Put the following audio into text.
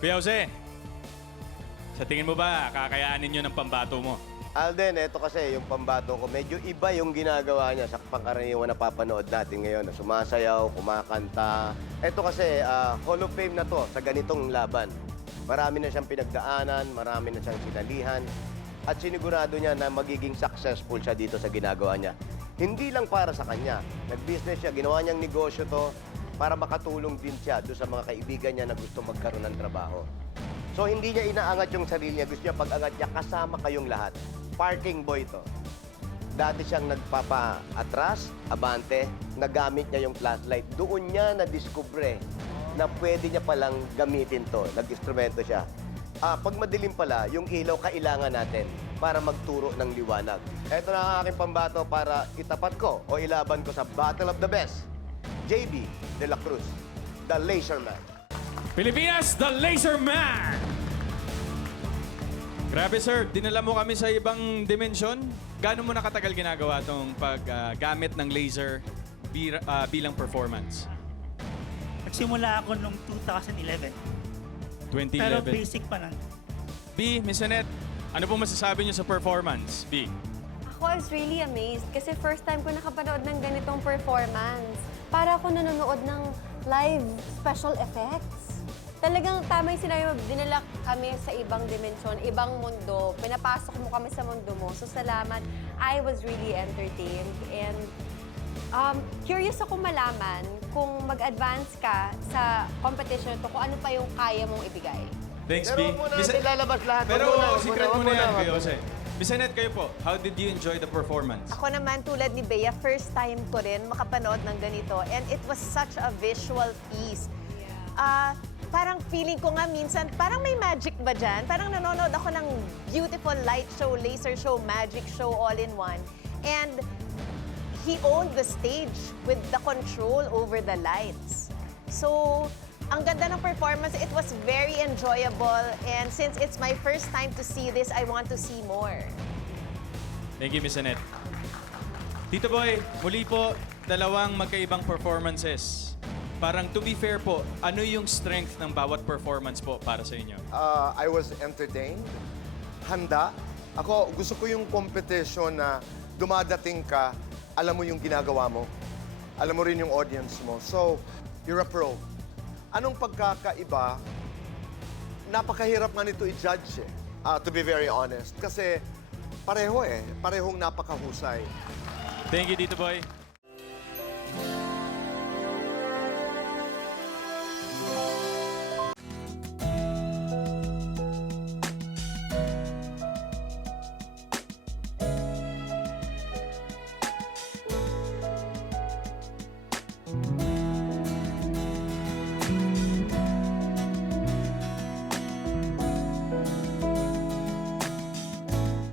Kuya Jose, sa tingin mo ba kakayaanin nyo ng pambato mo? Alden, ito kasi yung pambato ko, medyo iba yung ginagawa niya sa pangkaraniwan na papanood natin ngayon. Na sumasayaw, kumakanta. Ito kasi, Hall of Fame na to sa ganitong laban. Marami na siyang pinagdaanan, marami na siyang sinalihan. At sinigurado niya na magiging successful siya dito sa ginagawa niya. Hindi lang para sa kanya. Nag-business siya, ginawa niyang negosyo to para makatulong din siya doon sa mga kaibigan niya na gusto magkaroon ng trabaho. So, hindi niya inaangat yung sarili niya. Gusto niya pag-angat niya kasama kayong lahat. Parking boy to. Dati siyang nagpapa-atras, abante, nagamit niya yung flashlight. Doon niya na-discover na pwede niya palang gamitin to. Nag-instrumento siya. Pag madilim pala, yung ilaw kailangan natin para magturo ng liwanag. Ito na ang aking pambato para itapat ko o ilaban ko sa Battle of the Best. JB De La Cruz, the Laser Man. Pilipinas, the Laser Man! Grabe sir, dinala mo kami sa ibang dimensyon. Gaano mo nakatagal ginagawa itong paggamit ng laser bilang performance? Nagsimula ako noong 2011. 2011. Pero basic pa lang. B, Miss Annette, ano po masasabi niyo sa performance? B. Ako was really amazed kasi first time ko nakapanood ng ganitong performance. Para ako nanonood ng live special effects. Talagang tama yung sinabi mo, dinala kami sa ibang dimensyon, ibang mundo. Pinapasok mo kami sa mundo mo. So salamat. I was really entertained. And curious ako malaman kung mag-advance ka sa competition to, kung ano pa yung kaya mong ibigay. Thanks, Pero B. huwag muna natin lalabas lahat. Pero Huwag muna, secret huwag muna yan, muna. Kuya Jose. Miss Annette, kayo po, how did you enjoy the performance? Ako naman, tulad ni Bea, first time ko rin makapanood ng ganito. And it was such a visual piece. Parang feeling ko nga minsan, parang may magic ba dyan? Parang nanonood ako ng beautiful light show, laser show, magic show all in one. And he owned the stage with the control over the lights. So, ang ganda ng performance. It was very enjoyable. And since it's my first time to see this, I want to see more. Thank you, Miss Annette. Tito Boy, muli po, dalawang magkaibang performances. Parang to be fair po, ano yung strength ng bawat performance po para sa inyo? I was entertained, handa. Ako, gusto ko yung competition na dumadating ka, alam mo yung ginagawa mo, alam mo rin yung audience mo. So, you're a pro. Anong pagkakaiba? Napakahirap nga nito i-judge to be very honest. Kasi pareho parehong napakahusay. Thank you, Tito Boy.